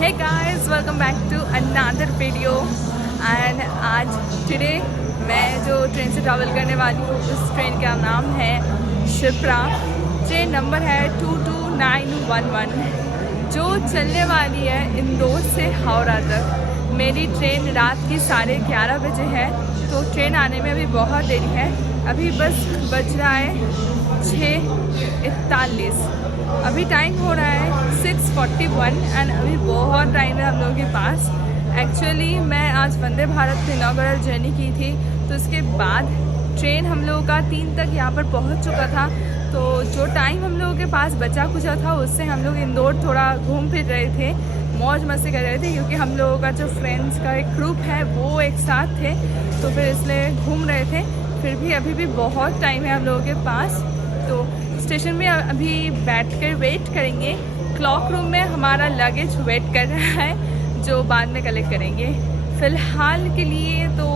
Hey guys, welcome back to another video and आज today मैं जो ट्रेन से ट्रैवल करने वाली हूँ उस ट्रेन का नाम है शिप्रा। ट्रेन नंबर है 22911 जो चलने वाली है इंदौर से हावड़ा तक। मेरी ट्रेन रात की 11:30 बजे है तो ट्रेन आने में अभी बहुत देरी है। अभी बस बज रहा है 6:41। अभी टाइम हो रहा है 6:41 एंड अभी बहुत टाइम है हम लोगों के पास। एक्चुअली मैं आज वंदे भारत से इनॉग्रेट जर्नी की थी तो उसके बाद ट्रेन हम लोगों का 3 तक यहाँ पर पहुँच चुका था। तो जो टाइम हम लोगों के पास बचा कुचा था उससे हम लोग इंदौर थोड़ा घूम फिर रहे थे, मौज मस्ती कर रहे थे क्योंकि हम लोगों का जो फ्रेंड्स का एक ग्रुप है वो एक साथ थे तो फिर इसलिए घूम रहे थे। फिर भी अभी भी बहुत टाइम है हम लोगों के पास तो स्टेशन में अभी बैठकर वेट करेंगे। क्लॉक रूम में हमारा लगेज वेट कर रहा है जो बाद में कलेक्ट करेंगे। फ़िलहाल के लिए तो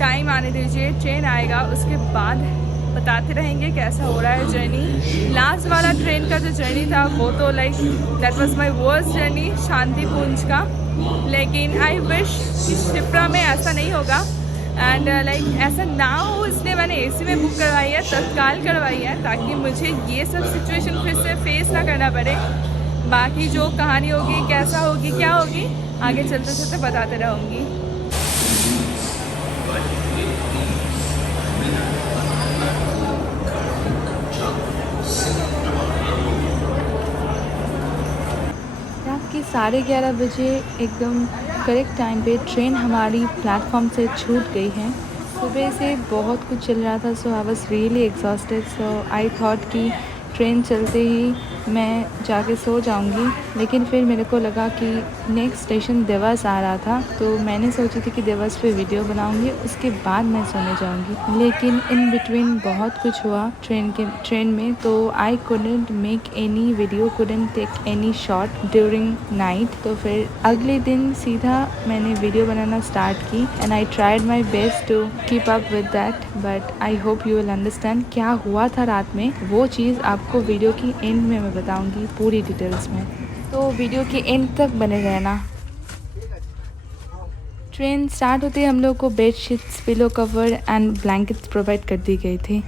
टाइम आने दीजिए, ट्रेन आएगा उसके बाद बताते रहेंगे कैसा हो रहा है जर्नी। लास्ट वाला ट्रेन का जो जर्नी था वो तो like that was my worst journey Shantipunj का। लेकिन आई विश कि शिप्रा में ऐसा नहीं होगा एंड लाइक ऐसा ना हो इसलिए मैंने एसी में बुक करवाई है, तत्काल करवाई है ताकि मुझे ये सब सिचुएशन फिर से फेस ना करना पड़े। बाकी जो कहानी होगी कैसा होगी क्या होगी आगे चलते चलते बताते रहूँगी। रात के 11:30 बजे एकदम करेक्ट टाइम पे ट्रेन हमारी प्लेटफॉर्म से छूट गई है। सुबह से बहुत कुछ चल रहा था so I was really exhausted so I thought कि ट्रेन चलते ही मैं जाके सो जाऊंगी। लेकिन फिर मेरे को लगा कि नेक्स्ट स्टेशन देवास आ रहा था तो मैंने सोची थी कि देवास पे वीडियो बनाऊंगी उसके बाद मैं सोने जाऊंगी। लेकिन इन बिटवीन बहुत कुछ हुआ ट्रेन में तो I couldn't make any video, couldn't take any shot during night. तो फिर अगले दिन सीधा मैंने वीडियो बनाना स्टार्ट की and I tried my best to keep up with that but I hope you will understand क्या हुआ था रात में। वो चीज़ आपको वीडियो की एंड में मैं बताऊंगी पूरी डिटेल्स में, तो वीडियो के एंड तक बने रहना। ट्रेन स्टार्ट होते ही हम लोग को bed sheets, pillow cover and blankets provide कर दी गई थी।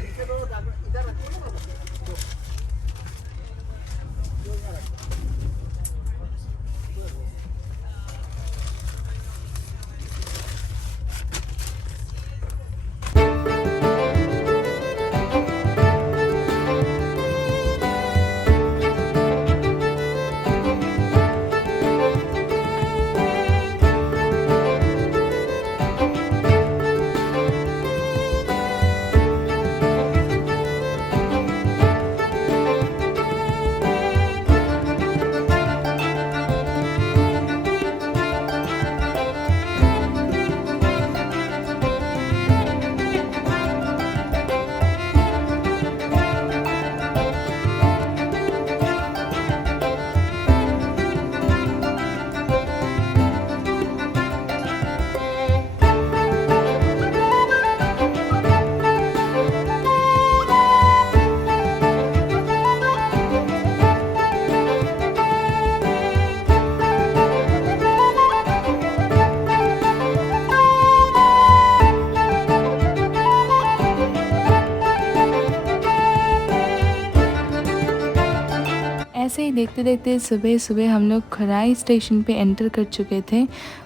ऐसे ही देखते देखते सुबह सुबह हम लोग खराई स्टेशन पे एंटर कर चुके थे।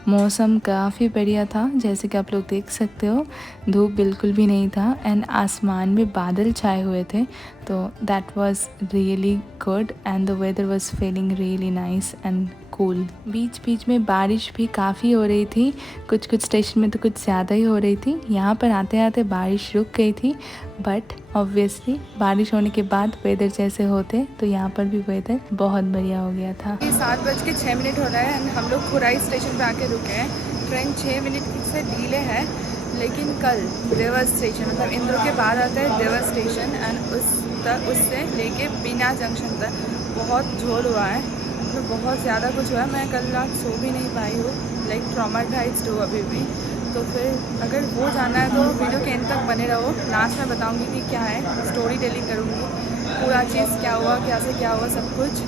मौसम काफ़ी बढ़िया था, जैसे कि आप लोग देख सकते हो धूप बिल्कुल भी नहीं था एंड आसमान में बादल छाए हुए थे तो that was really good and the weather was feeling really nice and cool. बीच बीच में बारिश भी काफ़ी हो रही थी, कुछ कुछ स्टेशन में तो कुछ ज़्यादा ही हो रही थी। यहाँ पर आते आते बारिश रुक गई थी बट ऑब्वियसली बारिश होने के बाद वेदर जैसे होते तो यहाँ पर भी वेदर बहुत बढ़िया हो गया था। 7:06 हो रहा है एंड हम लोग खुराई स्टेशन पे आके रुके हैं। ट्रेन 6 मिनट से डिले है लेकिन कल देवास स्टेशन मतलब इंदौर के बाद आता है देवास स्टेशन एंड उससे लेके बीना जंक्शन तक बहुत झोल हुआ है, तो बहुत ज़्यादा कुछ हुआ है। मैं कल रात सो भी नहीं पाई हूँ, लाइक ट्रॉमाटाइज्ड हूँ अभी भी। तो फिर अगर वो जाना है तो वीडियो के एंड तक बने रहो। लास्ट में बताऊंगी कि क्या है, स्टोरी टेलिंग करूँगी पूरा चीज़ क्या हुआ, क्या से क्या हुआ सब कुछ।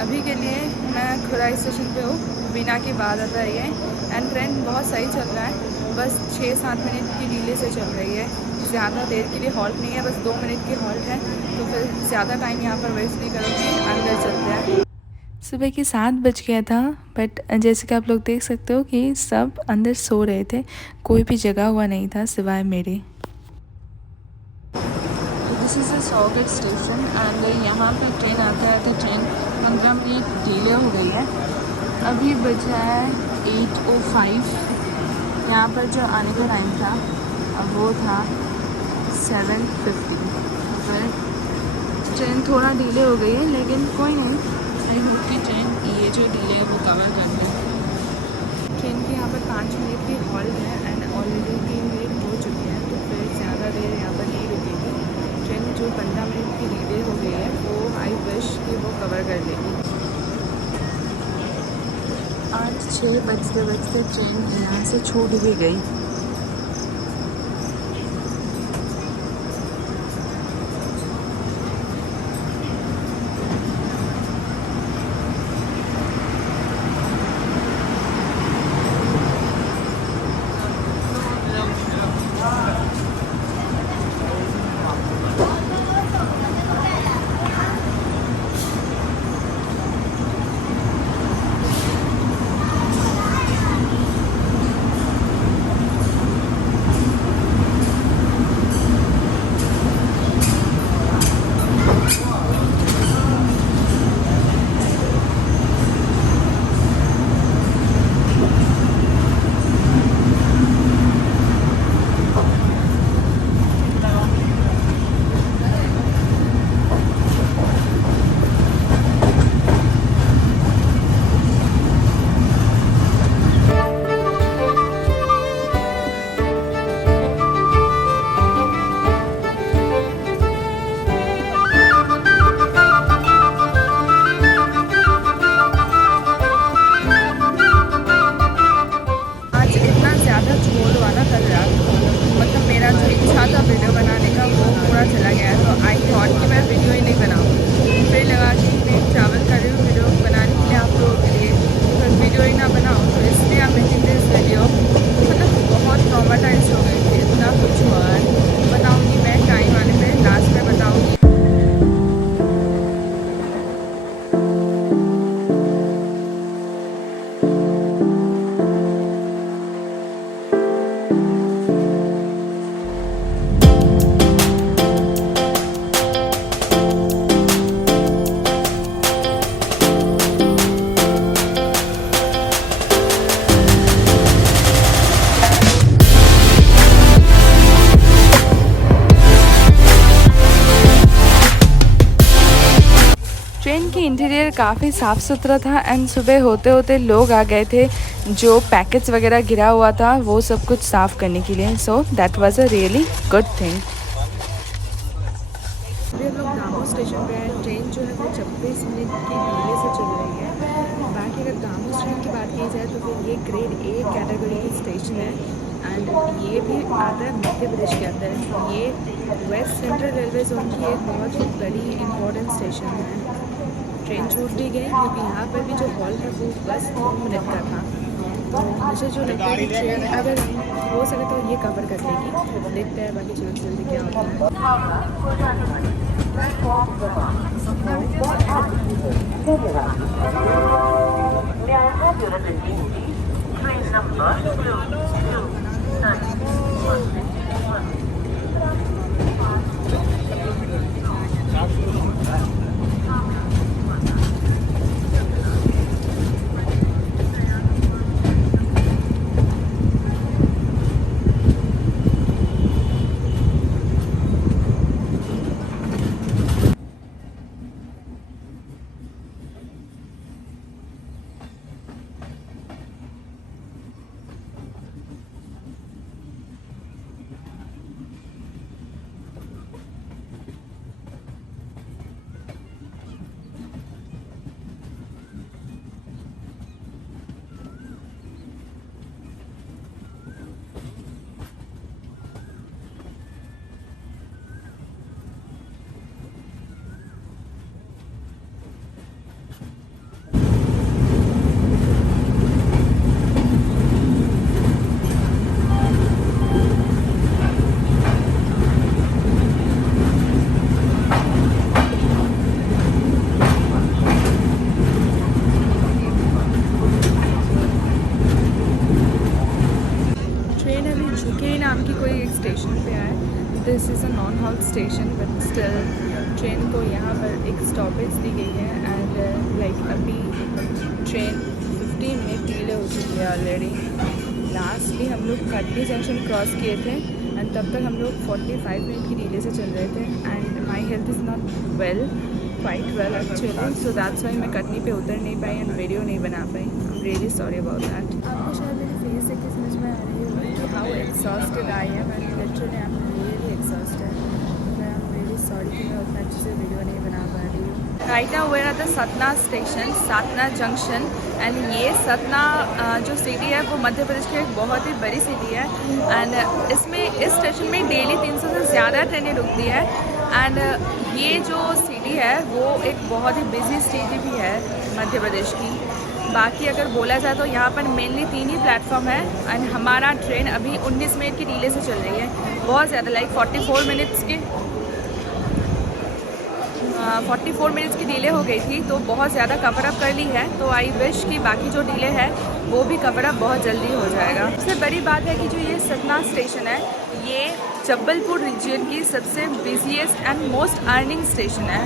अभी के लिए मैं खुराई स्टेशन पे हूँ, बीना के बाद आता है ये। एंड ट्रेन बहुत सही चल रहा है, बस 6-7 मिनट की डिले से चल रही है। ज़्यादा देर के लिए हॉल्ट नहीं है, बस 2 मिनट की हॉल्ट है, तो फिर ज़्यादा टाइम यहाँ पर वेस्ट नहीं करूँगी, अंदर चलते हैं। सुबह के 7 बज गया था, बट जैसे कि आप लोग देख सकते हो कि सब अंदर सो रहे थे, कोई भी जगा हुआ नहीं था सिवाय मेरे। This is a Saugor station and यहाँ पे ट्रेन आते आते ट्रेन 15 मिनट डिले हो गई है। अभी बजा है 8:05। यहाँ पर जो आने का टाइम था अब वो था 7:50। फिर ट्रेन थोड़ा डिले हो गई है, लेकिन कोई नहीं, आई होप कि ट्रेन ये जो डिले है वो कवर कर दे। ट्रेन की यहाँ पर 5 मिनट की हॉल्ट है एंड ऑलरेडी 3 मिनट हो चुके हैं, तो फिर ज़्यादा देर यहाँ पर नहीं रुकेगी। ट्रेन जो 15 मिनट की डिले हो गई है वो आई विश कि वो कवर कर लेगी। आज 6 बजते बजते ट्रेन यहाँ से छूट भी गई। ट्रेन की इंटीरियर काफ़ी साफ़ सुथरा था एंड सुबह होते होते लोग आ गए थे जो पैकेट्स वगैरह गिरा हुआ था वो सब कुछ साफ़ करने के लिए। So that was a really good thing. अभी हम लोग दामो स्टेशन पे हैं। ट्रेन जो है वो 26 मिनट की डिले से चल रही है। बाकी अगर दामो स्टेशन की बात की जाए तो फिर ये ग्रेड ए कैटेगरी की स्टेशन है एंड ये भी आता है मध्य प्रदेश के अंदर। ये वेस्ट सेंट्रल रेलवे जोन की एक बहुत ही बड़ी इम्पोर्टेंट स्टेशन है। ट्रेन छूट भी गई क्योंकि यहाँ पर भी जो हॉल है वो बस 2 मिनट का था। तो मुझे जो लगता है कि ट्रेन अगर हो सके तो ये कवर कर लेगी। देखते हैं बाकी जल्दी जल्दी क्या होता है। This is a non halt station but still train को यहाँ पर एक स्टॉपेज दी गई है एंड लाइक अभी ट्रेन 15 मिनट डिले हो चुकी है ऑलरेडी। लास्टली हम लोग कटनी जंक्शन क्रॉस किए थे एंड तब तक हम लोग 45 मिनट की डिले से चल रहे थे and my health is not well, quite well actually, so that's why मैं कटनी पे उतर नहीं पाई एंड वीडियो नहीं बना पाई। I am really sorry about that. आपको शायद मेरी फेस से किस समझ में आ रही होगी कि how exhausted I am and literally I am really exhausted. I am really sorry कि मैं उतना अच्छे से वीडियो नहीं बना पा रही हूँ। Right now we are at the Satna station, Satna junction and ये सतना जो सिटी है वो मध्य प्रदेश की एक बहुत ही बड़ी सिटी है एंड इसमें इस स्टेशन में डेली 300 से ज़्यादा ट्रेनें रुकती है एंड ये जो सिटी है वो एक बहुत ही बिजी सिटी भी है मध्य प्रदेश की। बाकी अगर बोला जाए तो यहाँ पर मेनली 3 ही प्लेटफॉर्म है एंड हमारा ट्रेन अभी 19 मिनट की डिले से चल रही है, बहुत ज़्यादा लाइक 44 मिनट्स की डिले हो गई थी तो बहुत ज़्यादा कवर अप कर ली है। तो आई विश कि बाकी जो डिले है वो भी कवर अप बहुत जल्दी हो जाएगा। सबसे बड़ी बात है कि जो ये सतना स्टेशन है ये जबलपुर रीजन की सबसे busiest and most earning station है।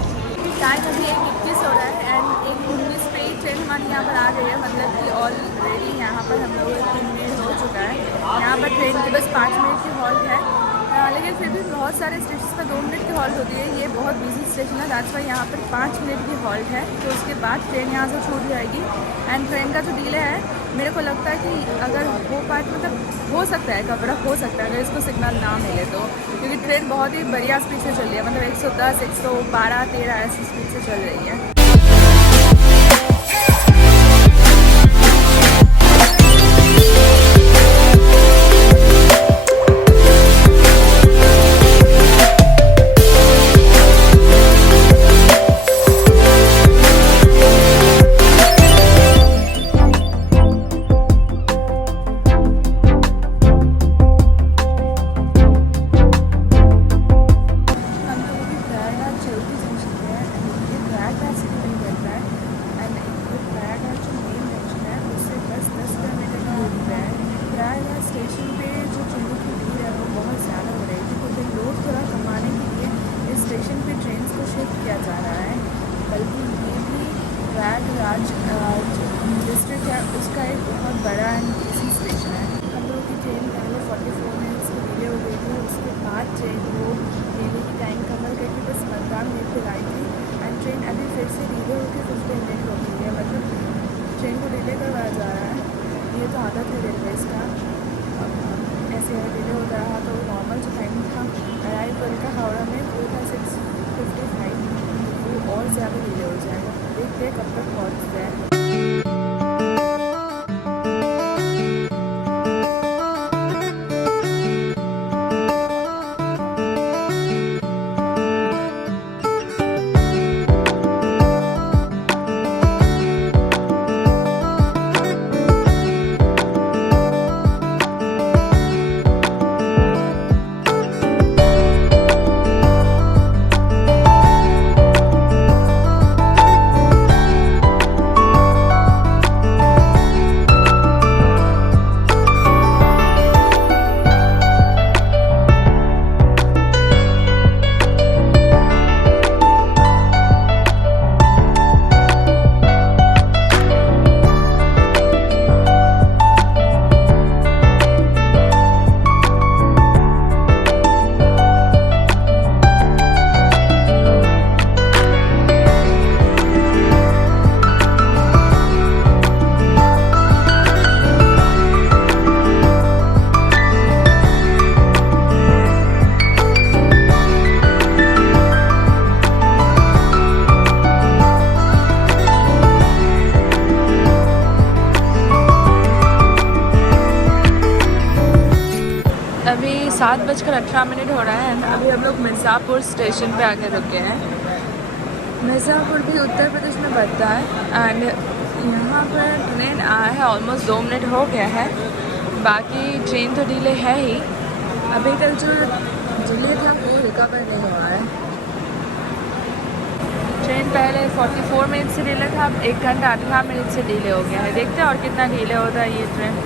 टाइम अभी 1:21 हो रहा है एंड 1:19 पे ही ट्रेन हमारी यहाँ पर आ गई है, मतलब कि ऑलरेडी यहाँ पर हम लोग 3 मिनट हो चुका है। यहाँ पर ट्रेन की बस 5 मिनट की हॉल्ट है लेकिन फिर भी बहुत सारे स्टेशन पर 2 मिनट की हॉल्ट होती है। ये बहुत बिजी स्टेशन है, दैट्स वाई यहाँ पर 5 मिनट की हॉल्ट है। तो उसके बाद ट्रेन यहाँ से छूट जाएगी एंड ट्रेन का जो डिले है मेरे को लगता है कि अगर वो पार्ट मतलब हो सकता है कवर अप हो सकता है अगर इसको सिग्नल ना मिले तो, क्योंकि ट्रेन बहुत ही बढ़िया स्पीड से चल रही है, मतलब 110, 112, 13 ऐसी स्पीड से चल रही है। स्टेशन पे जो ट्रेनों की भीड़ है वो बहुत ज़्यादा हो रही थी, तो लोग थोड़ा कमाने के लिए इस स्टेशन पे ट्रेन को शिफ्ट किया जा रहा है। बल्कि ये भी प्रयागराज डिस्ट्रिक्ट है उसका एक बहुत बड़ा एंड बिजी स्टेशन है। हम लोग की ट्रेन पहले 44 मिनट्स की डिले हो गई थी, उसके बाद ट्रेन वो डिले की टाइम कवर करके बस 15 मिनट पर आई थी एंड ट्रेन अभी फिर से डिले होकर 15 मिनट हो गई है, मतलब ट्रेन को डिले करवाया जा रहा है। ये तो आदत है रेलवेज़ का, ऐसे डिले होता रहा तो नॉर्मल जो टाइम था अराइवल का हावड़ा में वो था 6:55, वो और ज़्यादा डिले हो जाएगा। देखते हैं कब तक पहुँचते हैं। अभी 7:18 हो रहा है एंड अभी हम लोग मिर्ज़ापुर स्टेशन पे आके रुके हैं। मिर्ज़ापुर भी उत्तर प्रदेश में पड़ता है एंड यहाँ पर ट्रेन आया है, ऑलमोस्ट 2 मिनट हो गया है, बाकी ट्रेन तो डिले है ही। अभी तक जो डिले था वो रिकवर नहीं हुआ है। ट्रेन पहले 44 मिनट से डिले था, अब 1 घंटा 18 मिनट से डिले हो गया है। देखते हैं और कितना डिले होता है ये train.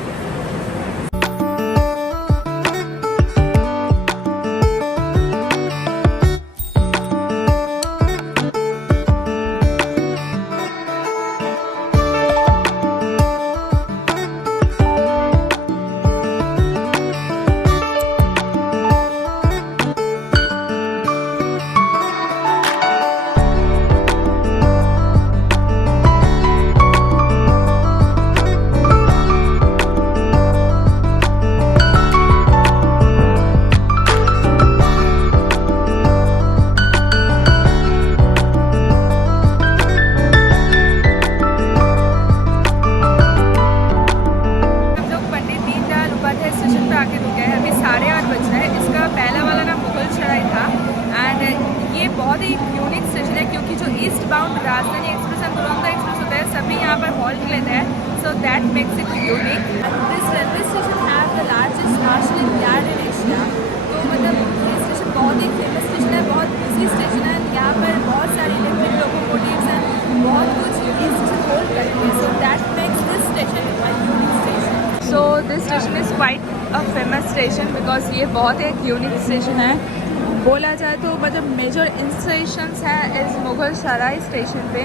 so that makes it unique. And this railway station has the largest marshalling yard in Asia. तो मतलब ये स्टेशन बहुत ही फेमस स्टेशन है, बहुत बिजी स्टेशन है। यहाँ पर बहुत सारी इलेक्ट्रिक लोकोमोटिव्स हैं, बहुत कुछ ये स्टेशन होल्ड करती है। So that makes this station a unique station. So this station is quite a famous station because ये बहुत एक यूनिक स्टेशन है। बोला जाए तो मतलब मेजर इंस्टेशंस है इस मुगल सराय स्टेशन पे,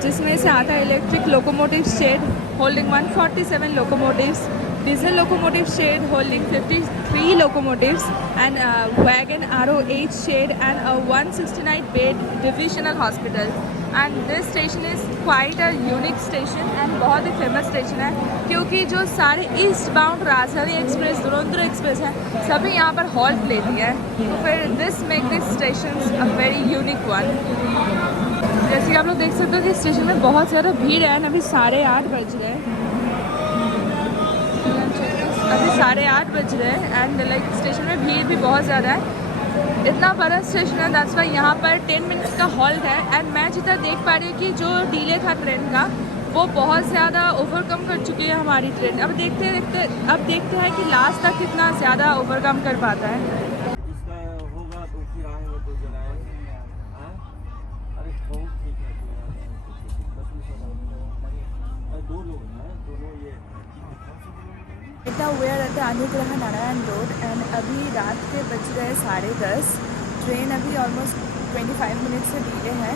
जिसमें से आता है electric locomotive shed holding 147 locomotives, diesel locomotive shed holding 53 locomotives and wagon ROH shed and 169 bed divisional hospital. And this station is quite a unique station and बहुत ही फेमस स्टेशन है, क्योंकि जो सारे east bound Rajdhani express, Duronto express है, सभी यहाँ पर हॉल्ट लेती है। तो फिर this make this station a very unique one. जैसे कि आप लोग देख सकते हो कि स्टेशन में बहुत ज़्यादा भीड़ है। अभी 8:30 बज रहे हैं, अभी 8:30 बज रहे हैं एंड लाइक स्टेशन में भीड़ भी बहुत ज़्यादा है। इतना बड़ा स्टेशन है, दैट्स वाई यहाँ पर 10 मिनट्स का हॉल्ट है। एंड मैं जितना देख पा रही हूँ कि जो डिले था ट्रेन का, वो बहुत ज़्यादा ओवरकम कर चुकी है हमारी ट्रेन। अब देखते हैं कि लास्ट तक कितना ज़्यादा ओवरकम कर पाता है। इतना वेयर रहता है अनुग्रह नारायण रोड एंड अभी रात के बज रहे 10:30। ट्रेन अभी ऑलमोस्ट 25 मिनट से डिले है,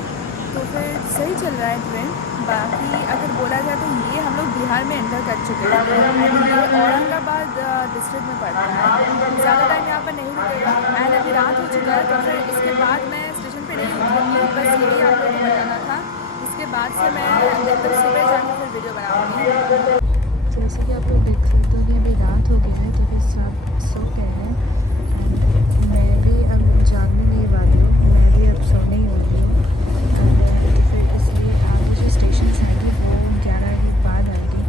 तो फिर सही चल रहा है ट्रेन। बाकी अगर बोला जाए तो ये हम लोग बिहार में एंटर कर चुके हैं एंड ये औरंगाबाद डिस्ट्रिक्ट में पड़ता है। ज़्यादा टाइम यहाँ पर नहीं रुकेगा एंड अभी रात हो चुका है, तो फिर इसके बाद मैं स्टेशन पर नहीं उतरूँगी। बस यही आप लोगों को बताना था। इसके बाद से मैं जब सुबह जाकर फिर वीडियो बनाऊँगी। जैसे कि आप लोग देख सकते हो कि अभी रात हो गया है, तो फिर सब सो गए हैं एंड मैं भी अब जागने नहीं वाली हूँ, मैं भी अब सोने ही वाली हूँ। और फिर इसलिए आगे जो स्टेशन आएगी वो 11 के बाद आएगी,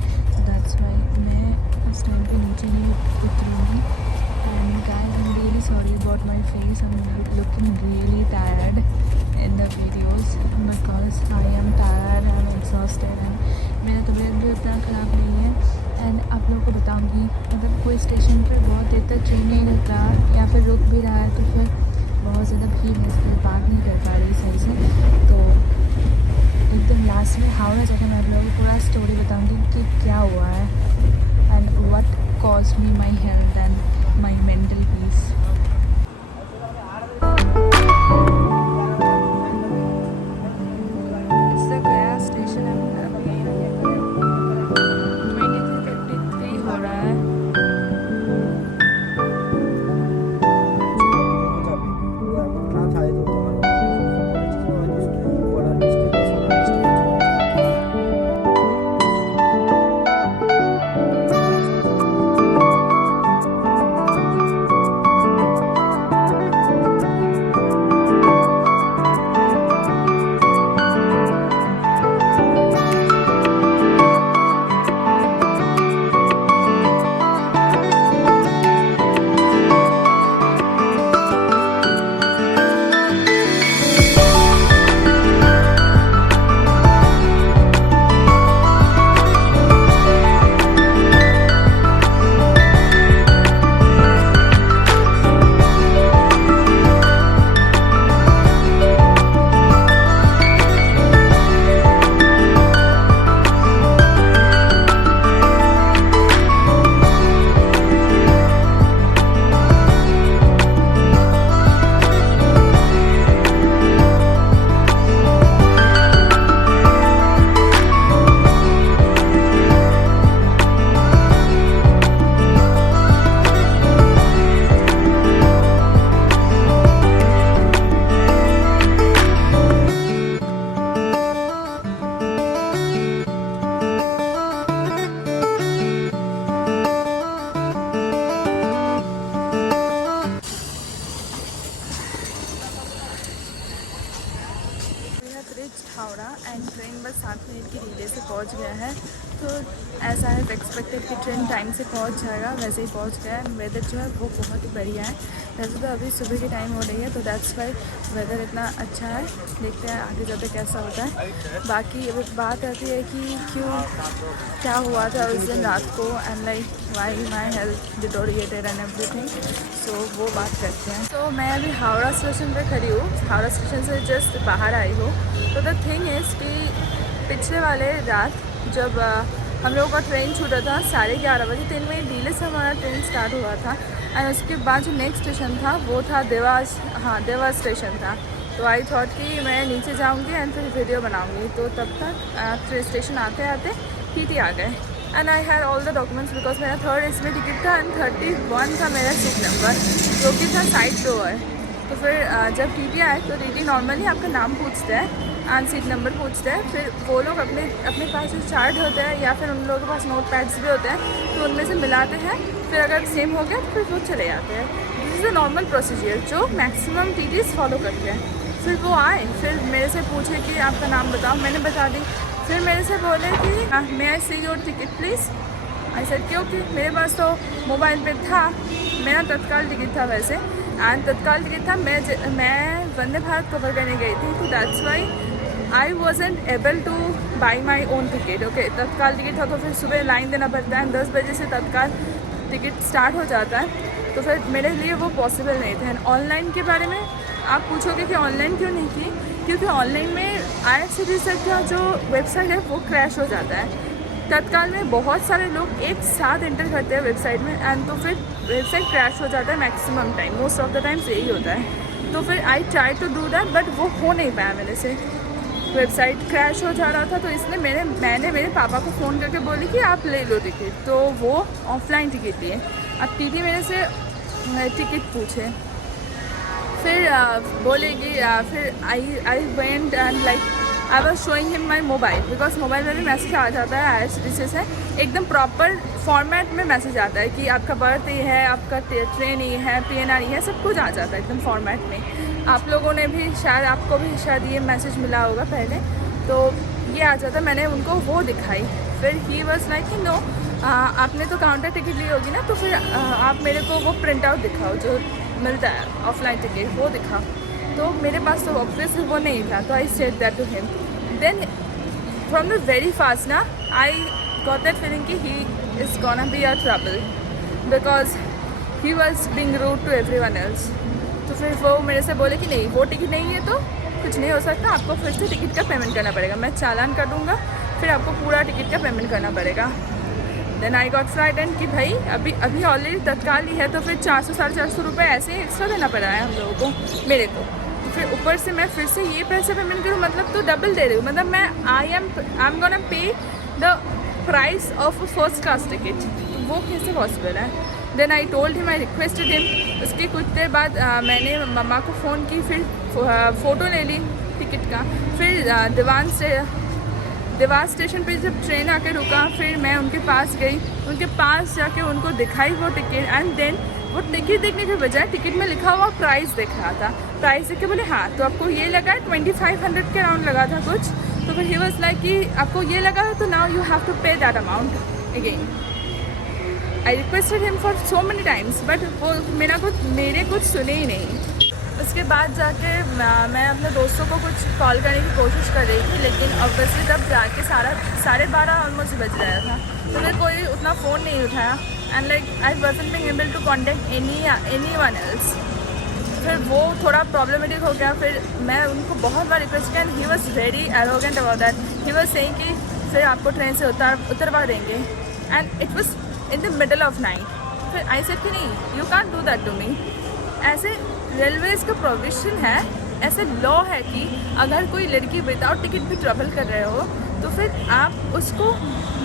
दैट्स वाई मैं उस टाइम पे नीचे नहीं उतरूँगी। And guys, I am really sorry about my face, I am looking really tired in the videos because I am tired, I am exhausted and मेरा तबीयत भी उतना ख़राब नहीं है। एंड आप लोगों को बताऊंगी, मतलब कोई स्टेशन पर बहुत देर तक ट्रेन नहीं रुका या फिर रुक भी रहा है तो फिर बहुत ज़्यादा भीड़ है, इसलिए बात नहीं कर पा रही सही से। तो एकदम लास्ट में हावड़ा जाकर मैं आप लोगों को पूरा स्टोरी बताऊँगी कि क्या हुआ है and what caused me my health and my mental peace. कि ट्रेन टाइम से पहुंच जाएगा, वैसे ही पहुंच गया। एंड वेदर जो है वो बहुत ही बढ़िया है। वैसे तो अभी सुबह की टाइम हो रही है, तो दैट्स वाई वेदर इतना अच्छा है। देखते हैं आगे जाते कैसा होता है। बाकी अभी बात आती है कि क्या हुआ था उस दिन रात को, and like why my health deteriorated and everything. So वो बात करते हैं। तो मैं अभी हावड़ा स्टेशन पे खड़ी हूँ, हावड़ा स्टेशन से जस्ट बाहर आई हूँ। तो द थिंग इज़ कि पिछले वाले रात जब हम लोगों का ट्रेन छूटा था 11:30 बजे, 3 मिनट डिले से हमारा ट्रेन स्टार्ट हुआ था। एंड उसके बाद जो नेक्स्ट स्टेशन था वो था देवास स्टेशन था। तो आई थॉट कि मैं नीचे जाऊंगी एंड फिर वीडियो बनाऊंगी। तो तब तक स्टेशन आते आते टीटी आ गए। And I had all the documents because मेरा 3rd AC में टिकट था एंड 31 था मेरा सीट नंबर, जो कि था साइड डोर। तो फिर जब टीटी आए तो टीटी नॉर्मली आपका नाम पूछते हैं एंड सीट नंबर पूछते हैं। फिर वो लोग अपने पास जो चार्ट होते हैं या फिर उन लोगों के पास नोट पैड्स भी होते हैं, तो उनमें से मिलाते हैं। फिर अगर सेम हो गया तो फिर वो चले जाते हैं। This is a normal procedure जो मैक्सिमम टीटीज फॉलो करते हैं। फिर वो आए, फिर मेरे से पूछे कि आपका नाम बताओ, मैंने बता दी। फिर मेरे से बोले कि may I see your ticket please. I said क्योंकि मेरे पास तो मोबाइल पे था, मेरा तत्काल टिकट था वैसे, एंड तत्काल टिकट था। मैं वंदे भारत कवर करने गई थी, तो that's why I wasn't able two by my own ticket. Okay, तत्काल टिकट था तो फिर सुबह लाइन देना पड़ता है, 10 बजे से तत्काल टिकट स्टार्ट हो जाता है। तो फिर मेरे लिए वो पॉसिबल नहीं था। ऑनलाइन के बारे में आप पूछोगे कि ऑनलाइन क्यों नहीं की, क्योंकि ऑनलाइन में IRCTC का जो वेबसाइट है वो क्रैश हो जाता है। तत्काल में बहुत सारे लोग एक साथ इंटर करते हैं वेबसाइट में, एंड तो फिर वेबसाइट क्रैश हो जाता है maximum time, most of the times यही होता है। तो फिर I try to do that, but वो हो नहीं पाया मेरे से। वेबसाइट क्रैश हो जा रहा था, तो इसलिए मैंने मेरे पापा को फ़ोन करके बोली कि आप ले लो टिकट। तो वो ऑफलाइन टिकट लिए। अब टीटी मेरे से टिकट पूछे, फिर बोलेगी, फिर I went and like I was showing him my mobile, because mobile में भी मैसेज आ जाता है IRCTC से, एकदम प्रॉपर फॉर्मेट में मैसेज आता है कि आपका बर्थ ये है, आपका ट्रेन ये है, PNR ये है, सब कुछ आ जाता है एकदम फॉर्मेट में। आप लोगों ने भी शायद, आपको भी शायद ये मैसेज मिला होगा पहले, तो ये आ जाता। मैंने उनको वो दिखाई, फिर ही वॉज लाइक कि नो, आपने तो काउंटर टिकट ली होगी ना, तो फिर आप मेरे को वो प्रिंट आउट दिखाओ जो मिलता है ऑफलाइन टिकट, वो दिखाओ। तो मेरे पास तो ऑब्वियसली वो नहीं था, तो I said that to him. Then from the very fast ना आई गॉट दैट फीलिंग कि he is gonna be a trouble, because he was being rude to everyone else. तो फिर वो मेरे से बोले कि नहीं, वो टिकट नहीं है तो कुछ नहीं हो सकता, आपको फिर से टिकट का पेमेंट करना पड़ेगा, मैं चालान कर दूँगा, फिर आपको पूरा टिकट का पेमेंट करना पड़ेगा। देन आई गॉट फ्राइटेंड कि भाई अभी ऑलरेडी तत्काल ही है, तो फिर 400-450 रुपये ऐसे ही एक्स्ट्रा देना पड़ा है हम लोगों को, मेरे को। तो फिर ऊपर से मैं फिर से ये पैसे पेमेंट करूँ, मतलब तो डबल दे रही हूँ, मतलब मैं I am gonna pay the price of first class ticket. तो वो कैसे पॉसिबल है? Then I told him, I requested him. उसके कुछ देर बाद मैंने मम्मा को फ़ोन की, फिर फ़ोटो ले ली टिकट का। फिर देवास स्टेशन पे जब ट्रेन आके रुका, फिर मैं उनके पास गई, उनके पास जाके उनको दिखाई वो टिकट। एंड देन वो टिकट देखने के बजाय टिकट में लिखा हुआ प्राइस देख रहा था। प्राइस देख के बोले हाँ, तो आपको ये लगा है, 2500 के अराउंड लगा था कुछ। तो फिर ही वॉज लाइक कि आपको ये लगा है, तो नाउ यू हैव टू पे that amount again. I requested him for so many times, but वो मेरे कुछ सुने ही नहीं। उसके बाद जाके मैं अपने दोस्तों को कुछ कॉल करने की कोशिश कर रही थी, लेकिन ऑब्वियसली तब जाके 12:30 ऑलमोस्ट बज रहा था, तो फिर कोई उतना फ़ोन नहीं उठाया। And like I wasn't being able to contact anyone else. फिर वो थोड़ा प्रॉब्लमेटिक हो गया। फिर मैं उनको बहुत बार रिक्वेस्ट किया, and he was very arrogant about that. He was saying कि फिर आपको ट्रेन से उतरवा देंगे, and it was in the middle of night. फिर आई सेड कि नहीं, you can't do that to me. ऐसे रेलवेज का प्रोविज़न है, ऐसे लॉ है कि अगर कोई लड़की विदाउट टिकट भी ट्रैवल कर रहे हो, तो फिर आप उसको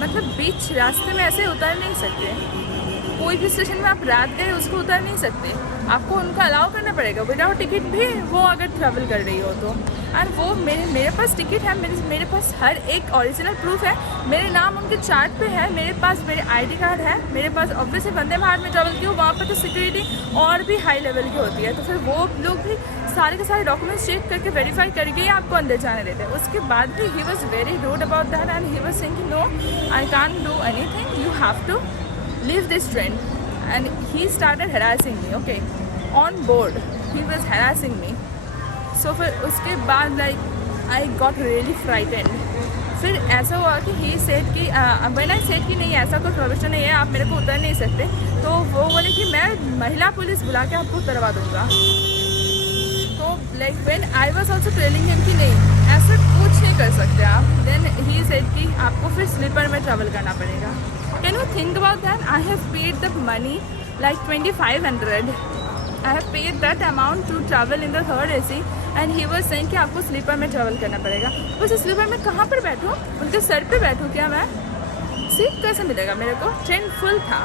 मतलब बीच रास्ते में ऐसे उतार नहीं सकते। कोई भी स्टेशन में आप रात गए उसको उतार नहीं सकते, आपको उनको अलाउ करना पड़ेगा विदाउट टिकट भी, वो अगर ट्रैवल कर रही हो तो। एंड वो मेरे पास टिकट है, मेरे पास हर एक ओरिजिनल प्रूफ है, मेरे नाम उनके चार्ट पे है, मेरे पास मेरे आईडी कार्ड है, मेरे पास ऑब्वियसली वंदे भारत में ट्रैवल की हूँ, वहाँ पर तो सिक्योरिटी और भी हाई लेवल की होती है, तो फिर वो लोग भी सारे के सारे डॉक्यूमेंट्स चेक करके वेरीफाई करके ही आपको अंदर जाने देते हैं। उसके बाद भी he was very rude about that and he was saying no I can't do anything, you have to leave this train and he started harassing me, okay, on board he was harassing me. So फिर उसके बाद like I got really frightened. फिर ऐसा हुआ कि he said कि when I said कि नहीं ऐसा कोई प्रोविजन नहीं है, आप मेरे को उतर नहीं सकते, तो वो बोले कि मैं महिला पुलिस बुला के आपको उतरवा दूँगा। तो like when I was also telling him कि नहीं ऐसा कुछ नहीं कर सकते आप, देन ही सेड कि आपको फिर स्लीपर में ट्रैवल करना पड़ेगा। Can you think about that? I have paid the money like 2500, I have paid that amount to travel in the third AC and he was saying कि आपको sleeper में travel करना पड़ेगा। उस स्लीपर में कहाँ पर बैठूँ? उनके सर पे बैठूँ क्या मैं? सीट कैसे मिलेगा मेरे को? ट्रेन फुल था,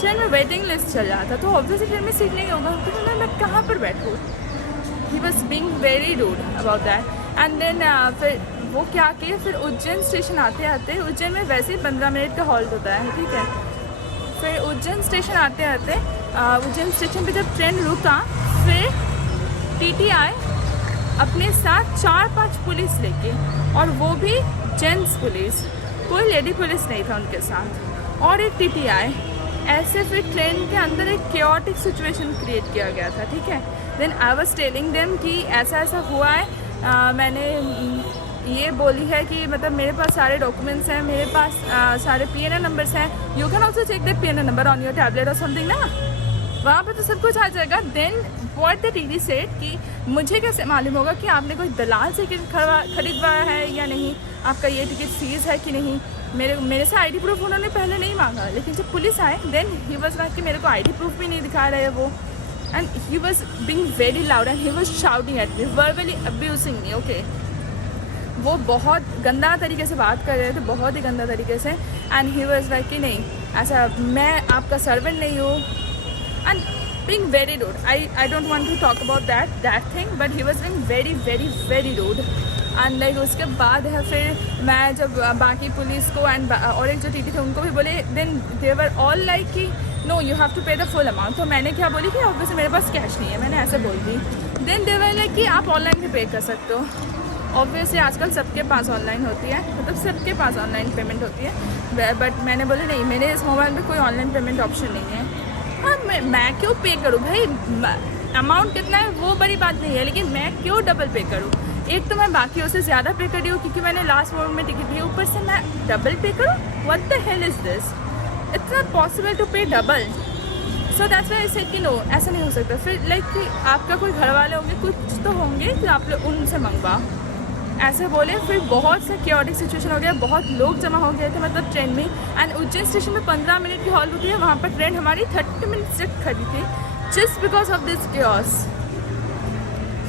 ट्रेन में वेटिंग लिस्ट चल रहा था, तो ऑब्वियसली ट्रेन में सीट नहीं होगा, तो मैं कहाँ पर बैठूँ? He was being very rude about that and then फिर वो क्या किए, फिर उज्जैन स्टेशन आते आते, उज्जैन में वैसे ही 15 मिनट का हॉल्ट होता है, ठीक है। फिर उज्जैन स्टेशन आते आते उज्जैन स्टेशन पे जब ट्रेन रुका, फिर TTI अपने साथ 4-5 पुलिस लेके, और वो भी जेंट्स पुलिस, कोई लेडी पुलिस नहीं था उनके साथ, और एक TTI, ऐसे फिर ट्रेन के अंदर एक केओटिक सिचुएशन क्रिएट किया गया था, ठीक है। Then I was telling them कि ऐसा ऐसा हुआ है, मैंने ये बोली है कि मतलब मेरे पास सारे डॉक्यूमेंट्स हैं, मेरे पास सारे PNR नंबर्स हैं, you can also check the PNR number on your tablet और समथिंग ना, वहाँ पे तो सब कुछ आ जाएगा। Then what the TT said कि मुझे कैसे मालूम होगा कि आपने कोई दलाल से खरीदवाया है या नहीं, आपका ये टिकट सीज है कि नहीं। मेरे से ID प्रूफ उन्होंने पहले नहीं मांगा, लेकिन जब पुलिस आए देन ही वाज लाइक कि मेरे को ID प्रूफ भी नहीं दिखा रहे वो, and he was being very loud and he was shouting at me, verbally abusing me, okay. वो बहुत गंदा तरीके से बात कर रहे थे, बहुत ही गंदा तरीके से, एंड ही वाज लाइक कि नहीं ऐसा मैं आपका सर्वेंट नहीं हूँ, and being very rude. I don't want to talk about that thing, but he was being very rude. And like उसके बाद है फिर मैं जब बाकी पुलिस को एंड और एक जो TT थे उनको भी बोले, then they were all like कि no you have to pay the full amount। तो मैंने क्या बोली कि ऑब्वियसली मेरे पास कैश नहीं है, मैंने ऐसे बोल दी। then they were like कि आप ऑनलाइन भी पे कर सकते हो। ऑब्वियसली आजकल सबके पास ऑनलाइन होती है, मतलब सबके पास ऑनलाइन पेमेंट होती है, बट मैंने बोले नहीं, मेरे इस मोबाइल में कोई ऑनलाइन पेमेंट ऑप्शन नहीं है। हाँ मैं क्यों पे करूँ भाई, अमाउंट कितना है वो बड़ी बात नहीं है, लेकिन मैं क्यों डबल पे करूँ? एक तो मैं बाकियों से ज़्यादा पे कर रही हूँ क्योंकि मैंने लास्ट मोमेंट में टिकट ली, ऊपर से मैं डबल पे करूँ? What the hell is this? It's not possible to pay double. So that's why I said कि नो ऐसा नहीं हो सकता। फिर लाइक कि आपका कोई घर वाले होंगे, कुछ तो होंगे कि आप लोग उनसे मंगवा, ऐसे बोले। फिर बहुत से क्योटिक सिचुएशन हो गया, बहुत लोग जमा हो गए थे मतलब ट्रेन में, एंड उज्जैन स्टेशन में 15 मिनट की हॉल्ट होती है, वहाँ पर ट्रेन हमारी 30 मिनट से खड़ी थी just because of this chaos.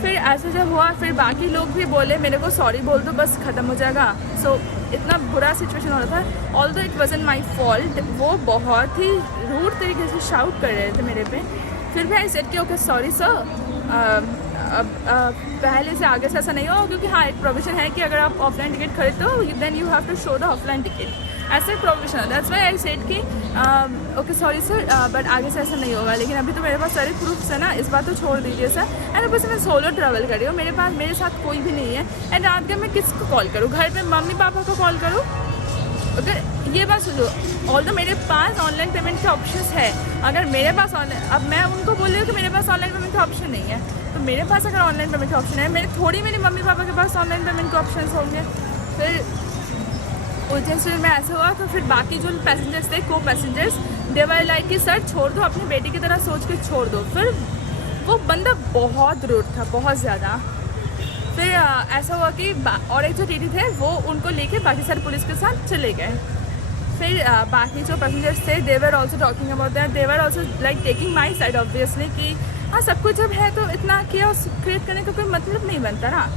फिर ऐसे जब हुआ फिर बाकी लोग भी बोले मेरे को सॉरी बोल दो बस ख़त्म हो जाएगा। सो इतना बुरा सिचुएशन हो रहा था, although it wasn't my fault, वो बहुत ही रूड तरीके से शाउट कर रहे थे मेरे पे। फिर भी आई सेड कि ओके सॉरी सर, अब पहले से आगे से ऐसा नहीं हो, क्योंकि हाँ एक प्रोविजन है कि अगर आप ऑफलाइन टिकट खरीदते हो then you have to show the offline ticket, ऐसा एक प्रोविजन है। दैट्स व्हाई आई सेड कि ओके सॉरी सर, बट आगे से ऐसा नहीं होगा। लेकिन अभी तो मेरे पास सारे प्रूफ्स है ना, इस बात तो छोड़ दीजिए सर। एंड ऊपर से मैं सोलो ट्रैवल कर रही हूँ, मेरे साथ कोई भी नहीं है, एंड रात में मैं किसको कॉल करूँ? घर पे मम्मी पापा को कॉल करूँ? अगर ये बात सुनो, ऑल्दो मेरे पास ऑनलाइन पेमेंट का ऑप्शन है, अगर मेरे पास ऑनलाइन, अब मैं उनको बोल रही हूँ कि मेरे पास ऑनलाइन पेमेंट का ऑप्शन नहीं है, तो मेरे पास अगर ऑनलाइन पेमेंट का ऑप्शन है, मेरे मम्मी पापा के पास ऑनलाइन पेमेंट के ऑप्शन होंगे। फिर उज्जैन स्टेशन में ऐसा हुआ, तो फिर बाकी जो पैसेंजर्स थे, को पैसेंजर्स, दे वर लाइक कि सर छोड़ दो, अपनी बेटी की तरह सोच के छोड़ दो। फिर वो बंदा बहुत रूड था, बहुत ज़्यादा। फिर ऐसा हुआ कि और एक जो TT थे वो उनको लेके बाकी सारे पुलिस के साथ चले गए। फिर बाकी जो पैसेंजर्स थे they were also talking about that, they were also like taking my side obviously कि हाँ सब कुछ जब है तो इतना केओस क्रिएट करने का कोई मतलब नहीं बनता ना।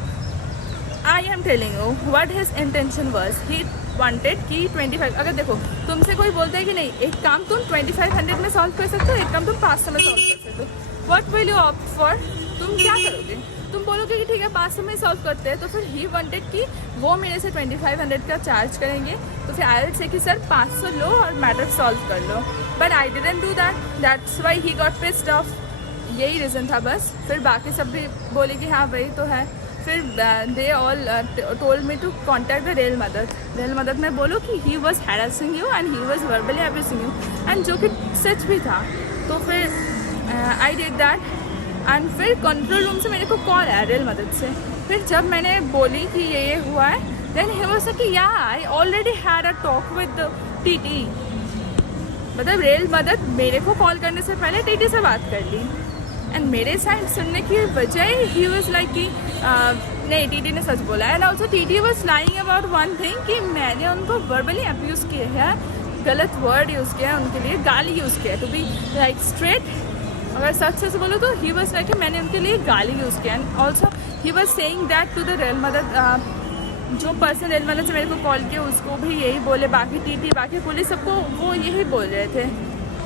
I am telling you what his intention was, he wanted कि 25, अगर देखो तुमसे कोई बोलता है कि नहीं एक काम तुम 2500 में सॉल्व कर सकते हो, एक काम तुम 500 में सॉल्व कर सकते हो, what will you opt for? तुम क्या करोगे? तुम बोलोगे कि ठीक है 500 में सॉल्व करते हैं, तो फिर ही वांटेड कि वो मेरे से 2500 का चार्ज करेंगे, तो फिर आई विल से कि सर 500 लो और मैटर सॉल्व कर लो। But I didn't do that, that's why he got pissed off. यही रीज़न था बस। फिर बाकी सब भी बोले कि हाँ वही तो है। फिर they all told me to contact the rail Madad. Rail Madad में बोलो कि he was harassing you and he was verbally abusing you, and जो कि सच भी था। तो फिर आई डिड दैट, एंड फिर कंट्रोल रूम से मेरे को कॉल आया रेल मदद से। फिर जब मैंने बोली कि ये हुआ है, देन ही वाज कि या I already had a talk with TT. मतलब रेल मदद मेरे को कॉल करने से पहले टीटी से बात कर ली, एंड मेरे साइड सुनने की बजाय ही वाज लाइक कि नहीं टीटी ने सच बोला है। And also TT was lying about one thing कि मैंने उनको वर्बली अब्यूज़ किया है, गलत वर्ड यूज़ किया है उनके लिए, गाली यूज़ किया है। टू बी लाइक स्ट्रेट, अगर सच से बोलो तो ही वाज लाइक कि मैंने उनके लिए गाली यूज़ किया। And also he was saying that to the rail Madad, जो पर्सन रेल मदद से मेरे को कॉल किया उसको भी यही बोले, बाकी टीटी बाकी पुलिस सबको वो यही बोल रहे थे।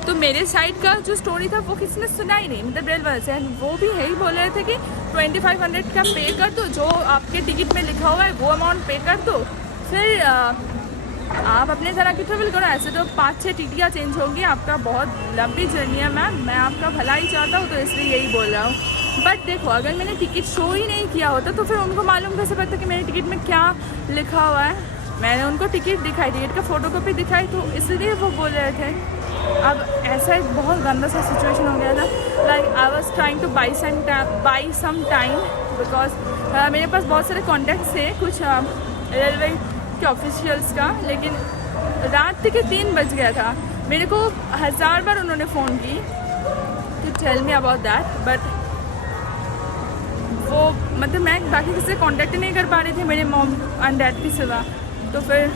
तो मेरे साइड का जो स्टोरी था वो किसी ने सुना ही नहीं, मतलब रेल मदद से। वो भी यही बोल रहे थे कि 2500 का पे कर दो, जो आपके टिकट में लिखा हुआ है वो अमाउंट पे कर दो, फिर आप अपने तरह की ट्रेवल करो। ऐसे तो 5-6 टीटियाँ चेंज होंगी, आपका बहुत लंबी जर्नी है मैम, मैं आपका भला ही चाहता हूँ, तो इसलिए यही बोल रहा हूँ। बट देखो अगर मैंने टिकट शो ही नहीं किया होता तो फिर उनको मालूम कैसे पड़ता कि मेरे टिकट में क्या लिखा हुआ है। मैंने उनको टिकट दिखाई, टिकट का फोटोकॉपी दिखाई, तो इसलिए वो बोल रहे थे। अब ऐसा एक बहुत गंदा सा सिचुएशन हो गया था, like I was trying to buy some time because मेरे पास बहुत सारे कॉन्टैक्ट्स थे कुछ रेलवे के ऑफिशियल्स का, लेकिन रात के 3 बज गया था। मेरे को 1000 बार उन्होंने फ़ोन की to tell me about that, but वो मतलब मैं बाकी किसी से कॉन्टैक्ट नहीं कर पा रही थी मेरे मॉम एंड डैड के सिवा। तो फिर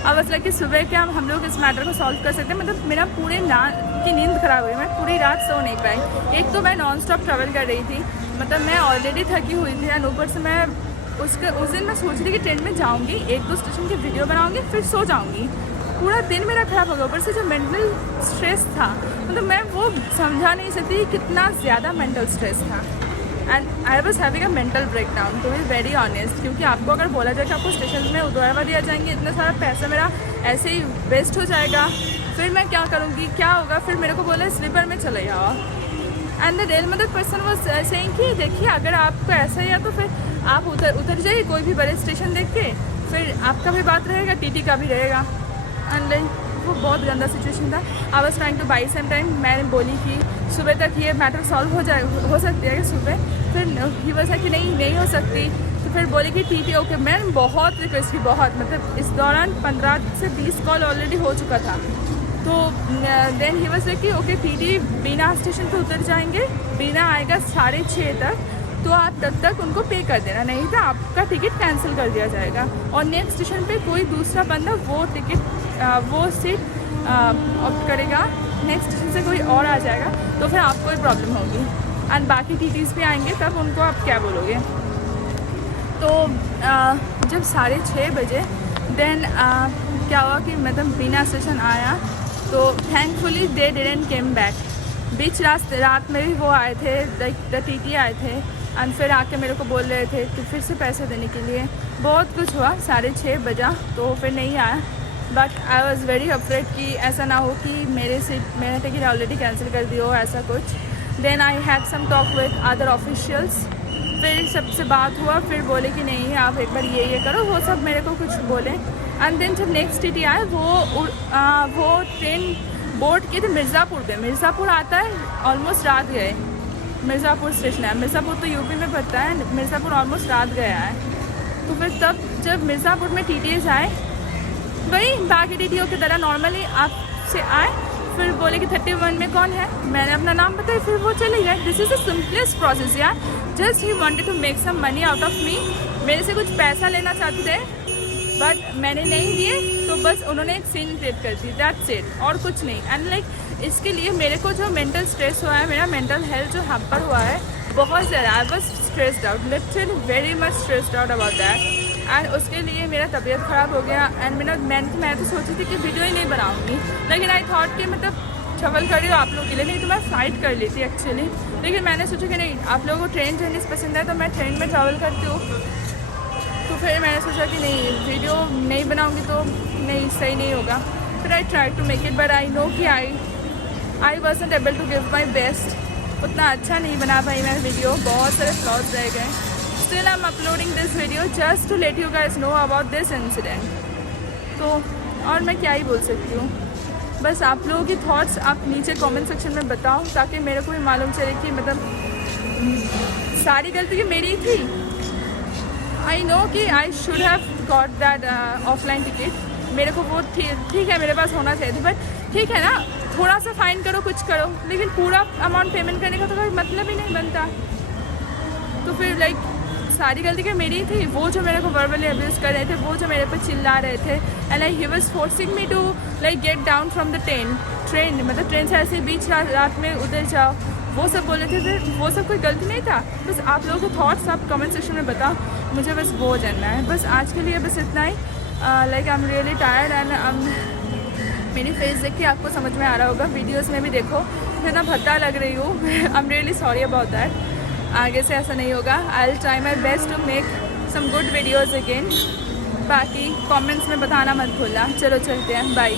अब बस लगे सुबह क्या हम लोग इस मैटर को सॉल्व कर सकते हैं। मतलब मेरा पूरे की नींद ख़राब हुई, मैं पूरी रात सो नहीं पाई। एक तो मैं नॉन स्टॉप ट्रैवल कर रही थी, मतलब मैं ऑलरेडी थकी हुई थी, एंड ऊपर से मैं उस दिन मैं सोच रही कि ट्रेन में जाऊँगी, 1-2 स्टेशन की वीडियो बनाऊँगी, फिर सो जाऊँगी। पूरा दिन मेरा ख़राब हो गया। ऊपर से जो मेंटल स्ट्रेस था, मतलब मैं वो समझा नहीं सकती कितना ज़्यादा मेंटल स्ट्रेस था। And I was having a mental breakdown, to be very honest. क्योंकि आपको अगर बोला जाए कि आपको स्टेशन में उतरवा दिया जाएंगे, इतना सारा पैसा मेरा ऐसे ही वेस्ट हो जाएगा, फिर मैं क्या करूँगी, क्या होगा। फिर मेरे को बोला स्लीपर में चले जाओ, एंड द रेल मदद पर्सन वॉज सेइंग कि देखिए अगर आपको ऐसा है तो फिर आप उतर जाइए कोई भी बड़े स्टेशन देख के, फिर आपका भी बात रहेगा, टीटी का भी रहेगा। एंड वो बहुत गंदा सिचुएशन था। I was trying to buy some time. मैंने बोली कि सुबह तक ये मैटर सॉल्व हो सकती है सुबह। फिर ही वाज कि नहीं हो सकती। तो फिर बोली कि टीटी ओके। मैंने बहुत रिक्वेस्ट की, बहुत, मतलब इस दौरान 15 से 20 कॉल ऑलरेडी हो चुका था। तो देन ही वाज कि ओके टीटी बीना स्टेशन पे उतर जाएंगे, बीना आएगा 6:30 तक, तो आप तब तक उनको पे कर देना, नहीं तो आपका टिकट कैंसिल कर दिया जाएगा और नेक्स्ट स्टेशन पे कोई दूसरा बंदा वो सीट ऑप्ट करेगा, नेक्स्ट स्टेशन से कोई और आ जाएगा, तो फिर आपको कोई प्रॉब्लम होगी एंड बाकी टीटीज़ भी आएंगे तब उनको आप क्या बोलोगे। तो जब 6:30 बजे देन क्या हुआ कि मतलब बीना स्टेशन आया, तो thankfully they didn't came back. बीच रात में भी वो आए थे, द टीटी आए थे एंड फिर आके मेरे को बोल रहे थे कि फिर से पैसे देने के लिए। बहुत कुछ हुआ, 6:30 बजा तो फिर नहीं आया। But I was very afraid कि ऐसा ना हो कि मेरा टिकट ऑलरेडी कैंसिल कर दिया हो, ऐसा कुछ। Then I had some talk with other officials. फिर सबसे बात हुआ, फिर बोले कि नहीं आप एक बार ये करो, वो सब मेरे को कुछ बोले। एंड देन जब नेक्स्ट टीटी आए वो ट्रेन बोर्ड किए थे मिर्ज़ापुर पे। मिर्ज़ापुर आता है, ऑलमोस्ट रात गए। मिर्ज़ापुर स्टेशन है, मिर्ज़ापुर तो यूपी में पड़ता है, मिर्ज़ापुर ऑलमोस्ट रात गया है। तो फिर तब जब मिर्ज़ापुर में टीटीएस आए, वही बाकी टीटीओ की तरह नॉर्मली आपसे आए, फिर बोले कि 31 में कौन है, मैंने अपना नाम बताया, फिर वो चले गए। This is the simplest process यार। Just he wanted to make some money out of me. मेरे से कुछ पैसा लेना चाहते थे बट मैंने नहीं दिए, तो बस उन्होंने एक सीन क्रिएट कर दी, दैट्स इट, और कुछ नहीं। एंड लाइक इसके लिए मेरे को जो मेंटल स्ट्रेस हुआ है, मेरा मेंटल हेल्थ जो हैम्पर हुआ है बहुत ज़्यादा। I was stressed out, literally very much stressed out about that. And उसके लिए मेरा तबीयत ख़राब हो गया। एंड मैं तो सोची थी कि वीडियो ही नहीं बनाऊँगी, लेकिन आई थॉट कि मतलब ट्रैवल कर रही हूँ आप लोगों के लिए, नहीं तो मैं फ़्लाइट कर लेती एक्चुअली, लेकिन मैंने सोचा कि नहीं आप लोगों को ट्रेन जर्नी पसंद है तो मैं ट्रेन में ट्रैवल करती हूँ। तो फिर मैंने सोचा कि नहीं वीडियो नहीं बनाऊँगी तो नहीं सही नहीं होगा। फिर I try to make it but I know कि I wasn't able to give my best. उतना अच्छा नहीं बना पाई मैं वीडियो, बहुत सारे फ्लॉज रह गए। Still I am uploading this video just to let you guys know about this incident. तो और मैं क्या ही बोल सकती हूँ, बस आप लोगों की थॉट्स आप नीचे कमेंट सेक्शन में बताओ ताकि मेरे को भी मालूम चले कि मतलब सारी गलती मेरी थी। आई नो कि I should have got that offline ticket, मेरे को वो ठीक है मेरे पास होना चाहिए था, बट ठीक है ना थोड़ा सा फाइन करो कुछ करो, लेकिन पूरा अमाउंट पेमेंट करने का तो कोई मतलब ही नहीं बनता। तो फिर लाइक सारी गलती क्या मेरी थी, वो जो मेरे को वर्बली अब्यूज़ कर रहे थे, वो जो मेरे पर चिल्ला रहे थे, and like he was forcing me to like get down from the train मतलब ट्रेन से ऐसे बीच रात में उतर जाओ, वो सब बोले थे। फिर वो सब कोई गलती नहीं था, बस आप लोगों के थॉट्स आप कमेंट सेक्शन में बताओ, मुझे बस वो जानना है। बस आज के लिए बस इतना ही। Like I am really tired and मेरी फेस देख के आपको समझ में आ रहा होगा, वीडियोस में भी देखो मैं ना भद्दा लग रही हूँ। I am really sorry about that. आगे से ऐसा नहीं होगा। I will try my best to make some good videos again. बाकी कमेंट्स में बताना मत भूलना। चलो चलते हैं, बाय।